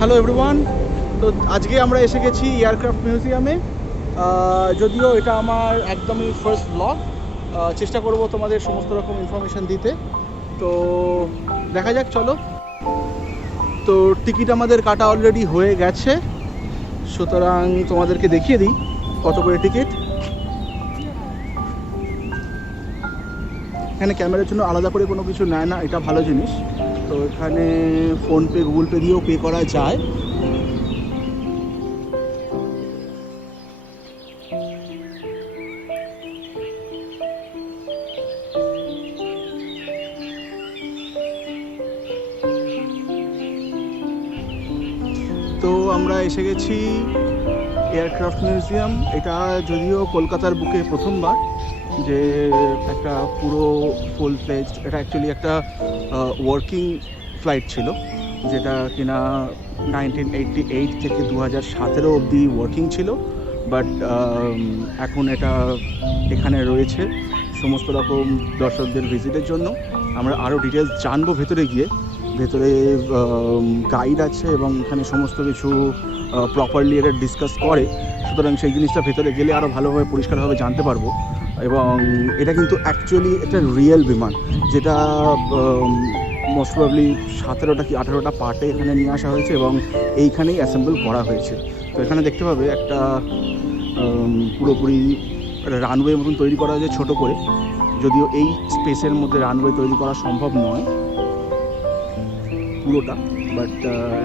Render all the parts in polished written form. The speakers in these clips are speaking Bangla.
Hello everyone. তো আজকে আমরা এসে গেছি এয়ারক্রাফট মিউজিয়ামে। যদিও এটা আমার একদমই ফার্স্ট ব্লগ, চেষ্টা করব তোমাদের সমস্ত রকম ইনফরমেশান দিতে। তো দেখা যাক, চলো। তো টিকিট আমাদের কাটা অলরেডি হয়ে গেছে, সুতরাং তোমাদেরকে দেখিয়ে দিই কত করে টিকিট। এখানে ক্যামেরার জন্য আলাদা করে কোনো কিছু নেয় না, এটা ভালো জিনিস। তো এখানে ফোনপে, গুগল পে দিয়েও পে করা যায়। তো আমরা এসে গেছি এয়ারক্রাফট মিউজিয়াম। এটা যদিও কলকাতার বুকে প্রথমবার যে একটা পুরো ফুল ফ্লেজ, এটা অ্যাকচুয়ালি একটা ওয়ার্কিং ফ্লাইট ছিল, যেটা কিনা 1988 থেকে 2017 অবধি ওয়ার্কিং ছিল। বাট এখন এটা এখানে রয়েছে সমস্ত রকম দর্শকদের ভিজিটের জন্য। আমরা আরও ডিটেলস জানবো ভেতরে গিয়ে। ভেতরে গাইড আছে এবং এখানে সমস্ত কিছু প্রপারলি এটা ডিসকাস করে, সুতরাং সেই জিনিসটা ভেতরে গেলে আরও ভালোভাবে পরিষ্কারভাবে জানতে পারবো। এবং এটা কিন্তু অ্যাকচুয়ালি একটা রিয়েল বিমান, যেটা মোস্ট প্রবাবলি 17টা কি 18টা পার্টে এখানে নিয়ে আসা হয়েছে এবং এইখানেই অ্যাসেম্বল করা হয়েছে। তো এখানে দেখতে পাবে একটা পুরোপুরি রানওয়ে মতন তৈরি করা হয়েছে ছোটো করে, যদিও এই স্পেসের মধ্যে রানওয়ে তৈরি করা সম্ভব নয় পুরোটা, বাট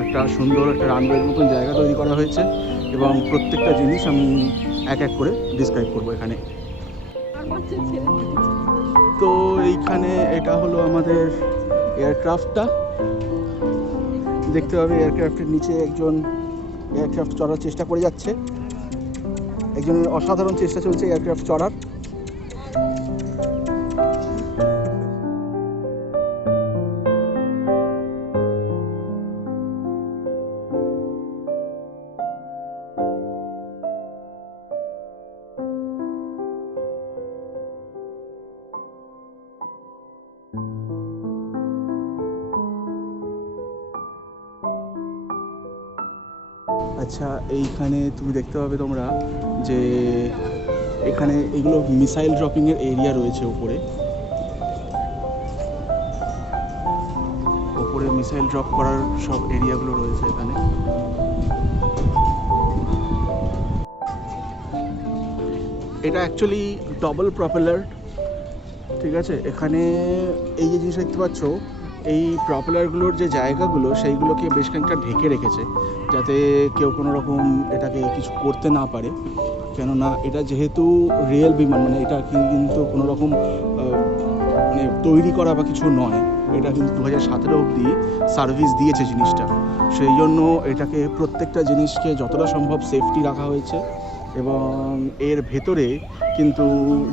একটা সুন্দর একটা রানওয়ের মতন জায়গা তৈরি করা হয়েছে এবং প্রত্যেকটা জিনিস আমি এক এক করে ডিসক্রাইব করবো এখানে। তো এইখানে এটা হলো আমাদের এয়ারক্রাফটটা, দেখতে পাবে এয়ারক্রাফটের নিচে একজন এয়ারক্রাফট চড়ার চেষ্টা করে যাচ্ছে। একজনের অসাধারণ চেষ্টা চলছে এয়ারক্রাফট চড়ার। আচ্ছা, এইখানে তুমি দেখতে পাবে তোমরা যে এখানে এগুলো মিসাইল ড্রপিংয়ের এরিয়া রয়েছে। ওপরে মিসাইল ড্রপ করার সব এরিয়াগুলো রয়েছে এখানে। এটা অ্যাকচুয়ালি ডবল প্রপেলার, ঠিক আছে। এখানে এই যে জিনিস দেখতে পাচ্ছ, এই প্রপেলারগুলোর যে জায়গাগুলো সেইগুলোকে বেশ খানিকটা ঢেকে রেখেছে, যাতে কেউ কোনো রকম এটাকে কিছু করতে না পারে। কেননা এটা যেহেতু রিয়েল বিমান, মানে এটা কিন্তু কোনো রকম মানে তৈরি করা বা কিছু নয়, এটা কিন্তু 2017 অবধি সার্ভিস দিয়েছে জিনিসটা। সেই জন্য এটাকে প্রত্যেকটা জিনিসকে যতটা সম্ভব সেফটি রাখা হয়েছে। এবং এর ভেতরে কিন্তু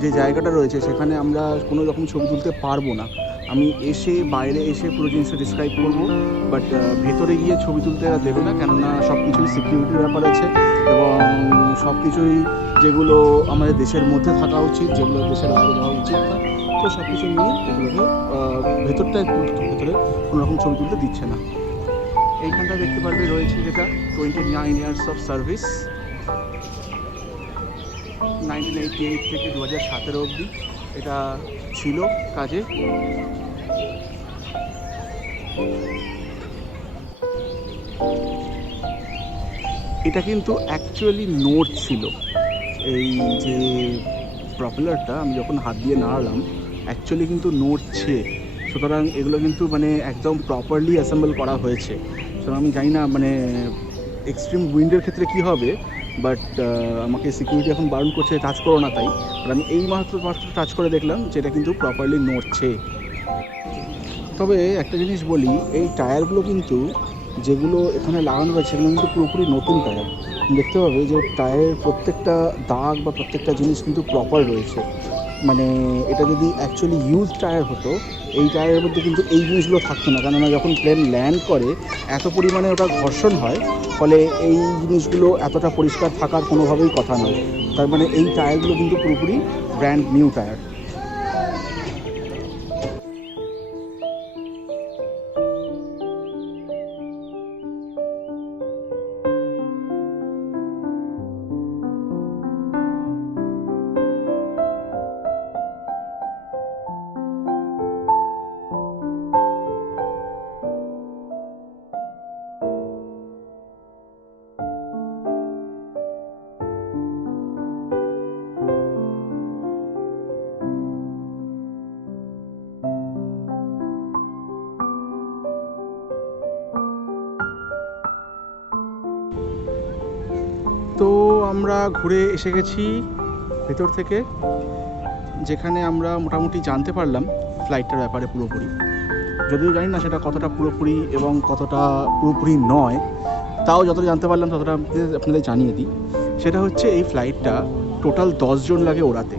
যে জায়গাটা রয়েছে সেখানে আমরা কোনো রকম ছবি তুলতে পারবো না। আমি বাইরে এসে পুরো জিনিসটা ডিসক্রাইব করবো, বাট ভেতরে গিয়ে ছবি তুলতে এরা দেবে না, কেননা সব কিছুই সিকিউরিটির ব্যাপার আছে এবং সব কিছুই যেগুলো আমাদের দেশের মধ্যে থাকা উচিত, যেগুলো দেশের বাইরে যাওয়া উচিত না, তো সব কিছু নিয়ে এগুলোকে ভেতরে কোনো রকম ছবি তুলতে দিচ্ছে না। এইখানটা দেখতে পারবে রয়েছে যেটা 29 ইয়ার্স অফ সার্ভিস, 1988 থেকে 2017 অবধি এটা ছিল কাজে। এটা কিন্তু অ্যাকচুয়ালি নোট ছিল, এই যে প্রপেলারটা আমি যখন হাত দিয়ে নাড়ালাম অ্যাকচুয়ালি কিন্তু নড়ছে। সুতরাং এগুলো কিন্তু মানে একদম প্রপারলি অ্যাসেম্বল করা হয়েছে। সুতরাং আমি জানি না মানে এক্সট্রিম উইন্ডের ক্ষেত্রে কী হবে, বাট আমাকে সিকিউরিটি এখন বারণ করছে টাচ করো না, তাই আমি এই মাত্র টাচ করে দেখলাম যে এটা কিন্তু প্রপারলি নড়ছে। তবে একটা জিনিস বলি, এই টায়ারগুলো কিন্তু যেগুলো এখানে লাগানো রয়েছে সেগুলো কিন্তু পুরোপুরি নতুন টায়ার। দেখতে পাবে যে টায়ারের প্রত্যেকটা দাগ বা প্রত্যেকটা জিনিস কিন্তু প্রপার রয়েছে। মানে এটা যদি অ্যাকচুয়ালি ইউজ টায়ার হতো, এই টায়ারের মধ্যে কিন্তু এই জিনিসগুলো থাকতো না, কেননা যখন প্লেন ল্যান্ড করে এত পরিমাণে ওটা ঘর্ষণ হয়, ফলে এই জিনিসগুলো এতটা পরিষ্কার থাকার কোনোভাবেই কথা নয়। তার মানে এই টায়ারগুলো কিন্তু পুরোপুরি ব্র্যান্ড নিউ টায়ার। তো আমরা ঘুরে এসে গেছি ভেতর থেকে, যেখানে আমরা মোটামুটি জানতে পারলাম ফ্লাইটটার ব্যাপারে পুরোপুরি। যদিও জানি না সেটা কতটা পুরোপুরি এবং কতটা পুরোপুরি নয়, তাও যতটা জানতে পারলাম ততটা আপনাদের জানিয়ে দিই। সেটা হচ্ছে এই ফ্লাইটটা টোটাল 10 জন লাগে ওড়াতে।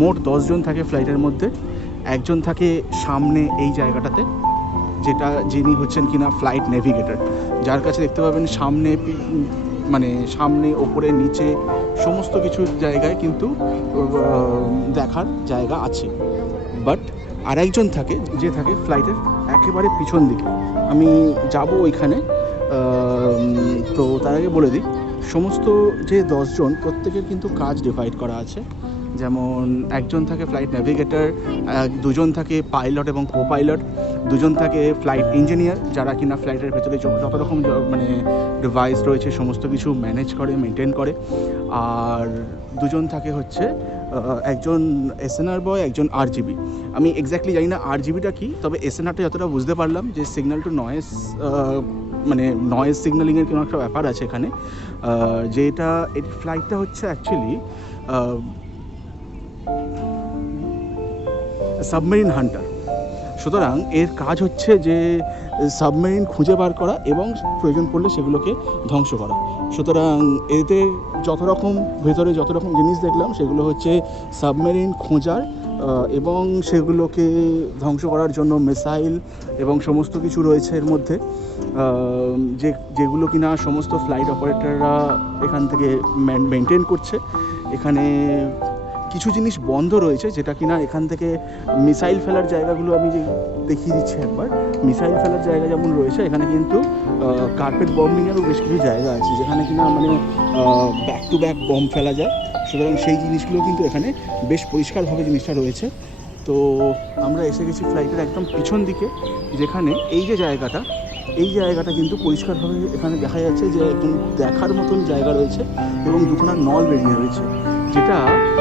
মোট 10 জন থাকে ফ্লাইটের মধ্যে। একজন থাকে সামনে এই জায়গাটাতে, যিনি হচ্ছেন কিনা ফ্লাইট নেভিগেটর, যার কাছে দেখতে পাবেন সামনে মানে সামনে ওপরে নিচে সমস্ত কিছু জায়গায় কিন্তু দেখার জায়গা আছে। বাট আরেকজন থাকে যে থাকে ফ্লাইটের একেবারে পিছন দিকে। আমি যাব ওইখানে, তো তার আগে বলে দিই সমস্ত যে 10 জন প্রত্যেকের কিন্তু কাজ ডিভাইড করা আছে। যেমন একজন থাকে ফ্লাইট নেভিগেটর, দুজন থাকে পাইলট এবং কো পাইলট, দুজন থাকে ফ্লাইট ইঞ্জিনিয়ার যারা কিনা ফ্লাইটের ভেতরে যত রকম মানে ডিভাইস রয়েছে সমস্ত কিছু ম্যানেজ করে মেনটেন করে, আর দুজন থাকে হচ্ছে একজন এসএনআর বয়, একজন আরজিবি। আমি এক্স্যাক্টলি জানি না আরজিবিটা কি, তবে এসএনআরটা যতটা বুঝতে পারলাম যে সিগন্যাল টু নয়েজ, মানে নয়েজ সিগন্যালিংয়ের কোনো একটা ব্যাপার আছে এখানে। যেটা এই ফ্লাইটটা হচ্ছে অ্যাকচুয়ালি সাবমেরিন হান্টার। সুতরাং এর কাজ হচ্ছে যে সাবমেরিন খুঁজে বার করা এবং প্রয়োজন পড়লে সেগুলোকে ধ্বংস করা। সুতরাং এদের ভেতরে যত রকম জিনিস দেখলাম সেগুলো হচ্ছে সাবমেরিন খোঁজার এবং সেগুলোকে ধ্বংস করার জন্য মিসাইল এবং সমস্ত কিছু রয়েছে এর মধ্যে, যেগুলো কিনা সমস্ত ফ্লাইট অপারেটররা এখান থেকে মেনটেন করছে। এখানে কিছু জিনিস বন্ধ রয়েছে যেটা কিনা এখান থেকে মিসাইল ফেলার জায়গাগুলো আমি যে দেখিয়ে দিচ্ছি একবার। মিসাইল ফেলার জায়গা যেমন রয়েছে, এখানে কিন্তু কার্পেট বম্বিংয়েরও বেশ কিছু জায়গা আছে যেখানে কিনা মানে ব্যাক টু ব্যাক বম্ব ফেলা যায়। সুতরাং সেই জিনিসগুলো কিন্তু এখানে বেশ পরিষ্কারভাবে জিনিসটা রয়েছে। তো আমরা এসে গেছি ফ্লাইটের একদম পিছন দিকে, যেখানে এই জায়গাটা কিন্তু পরিষ্কারভাবে এখানে দেখা যাচ্ছে যে একদম দেখার মতন জায়গা রয়েছে এবং দুখানা নল বেরিয়ে রয়েছে, যেটা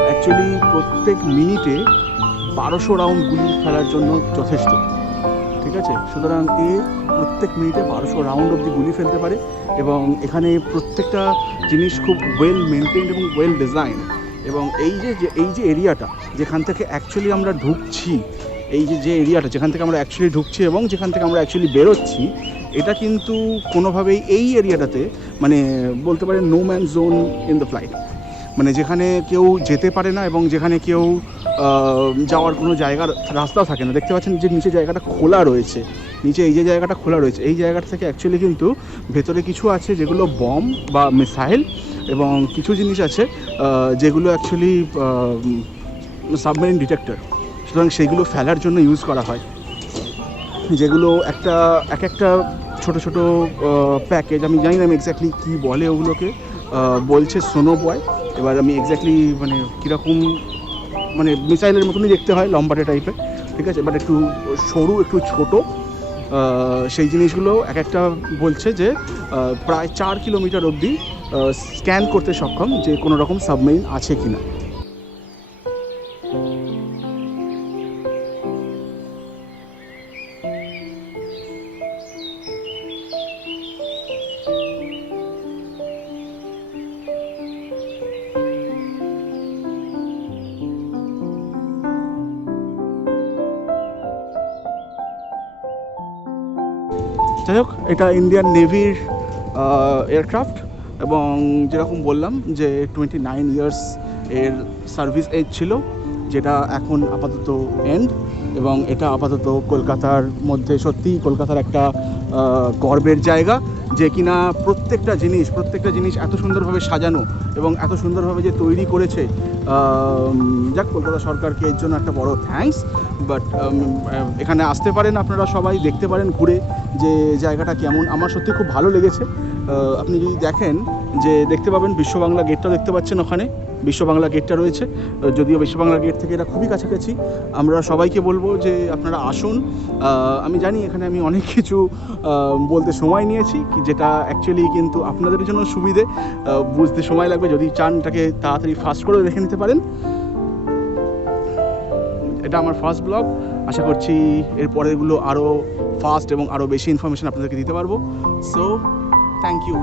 অ্যাকচুয়ালি প্রত্যেক মিনিটে 1200 রাউন্ড গুলি ফেলার জন্য যথেষ্ট। ঠিক আছে, সুতরাং প্রত্যেক মিনিটে 1200 রাউন্ড অবধি গুলি ফেলতে পারে এবং এখানে প্রত্যেকটা জিনিস খুব ওয়েল মেনটেন্ড এবং ওয়েল ডিজাইন। এবং এই যে এরিয়াটা যেখান থেকে অ্যাকচুয়ালি আমরা ঢুকছি, যে এরিয়াটা যেখান থেকে আমরা অ্যাকচুয়ালি ঢুকছি এবং যেখান থেকে আমরা অ্যাকচুয়ালি বেরোচ্ছি, এটা কিন্তু কোনোভাবেই এই এরিয়াটাতে মানে বলতে পারে no man zone in the flight, মানে যেখানে কেউ যেতে পারে না এবং যেখানে কেউ যাওয়ার কোনো জায়গার রাস্তাও থাকে না। দেখতে পাচ্ছেন যে নিচে জায়গাটা খোলা রয়েছে, নিচে এই যে জায়গাটা খোলা রয়েছে, এই জায়গাটা থেকে অ্যাকচুয়ালি কিন্তু ভেতরে কিছু আছে যেগুলো বম বা মিসাইল, এবং কিছু জিনিস আছে যেগুলো অ্যাকচুয়ালি সাবমেরিন ডিটেক্টর। সুতরাং সেগুলো ফেলার জন্য ইউজ করা হয়, যেগুলো এক একটা ছোটো ছোটো প্যাকেজ। আমি জানি না আমি এক্স্যাক্টলি কী বলে ওগুলোকে, বলছে সোনো বয়। এবার আমি এক্স্যাক্টলি মানে কীরকম, মানে মিসাইলের মতনই দেখতে হয়, লম্বাটে টাইপের, ঠিক আছে, বাট একটু সরু, একটু ছোটো। সেই জিনিসগুলো এক একটা বলছে যে প্রায় 4 কিলোমিটার অবধি স্ক্যান করতে সক্ষম যে কোনো রকম সাবমেরিন আছে কি না। যাই হোক, এটা ইন্ডিয়ান নেভির এয়ারক্রাফট এবং যেরকম বললাম যে 29 ইয়ার্স এর সার্ভিস এজ ছিল, যেটা এখন আপাতত এন্ড। এবং এটা আপাতত কলকাতার মধ্যে সত্যিই কলকাতার একটা গর্বের জায়গা, যে কিনা প্রত্যেকটা জিনিস এত সুন্দরভাবে সাজানো এবং এত সুন্দরভাবে যে তৈরি করেছে। যাক, কলকাতা সরকারকে এর জন্য একটা বড় থ্যাঙ্কস। বাট এখানে আসতে পারেন আপনারা সবাই, দেখতে পারেন ঘুরে যে জায়গাটা কেমন। আমার সত্যি খুব ভালো লেগেছে। আপনি যদি দেখেন যে দেখতে পাবেন বিশ্ব বাংলা গেটটা দেখতে পাচ্ছেন, ওখানে বিশ্ব বাংলা গেটটা রয়েছে। যদিও বিশ্ব বাংলা গেট থেকে এটা খুবই কাছাকাছি। আমরা সবাইকে বলবো যে আপনারা আসুন। আমি জানি এখানে আমি অনেক কিছু বলতে সময় নিয়েছি, যেটা অ্যাকচুয়ালি কিন্তু আপনাদের জন্য সুবিধে, বুঝতে সময় লাগবে। যদি চান এটাকে তাড়াতাড়ি ফাস্ট করে দেখে নিতে পারেন। এটা আমার ফার্স্ট ব্লগ, আশা করছি এর পরেরগুলো আরও ফাস্ট এবং আরও বেশি ইনফরমেশান আপনাদেরকে দিতে পারবো। So thank you.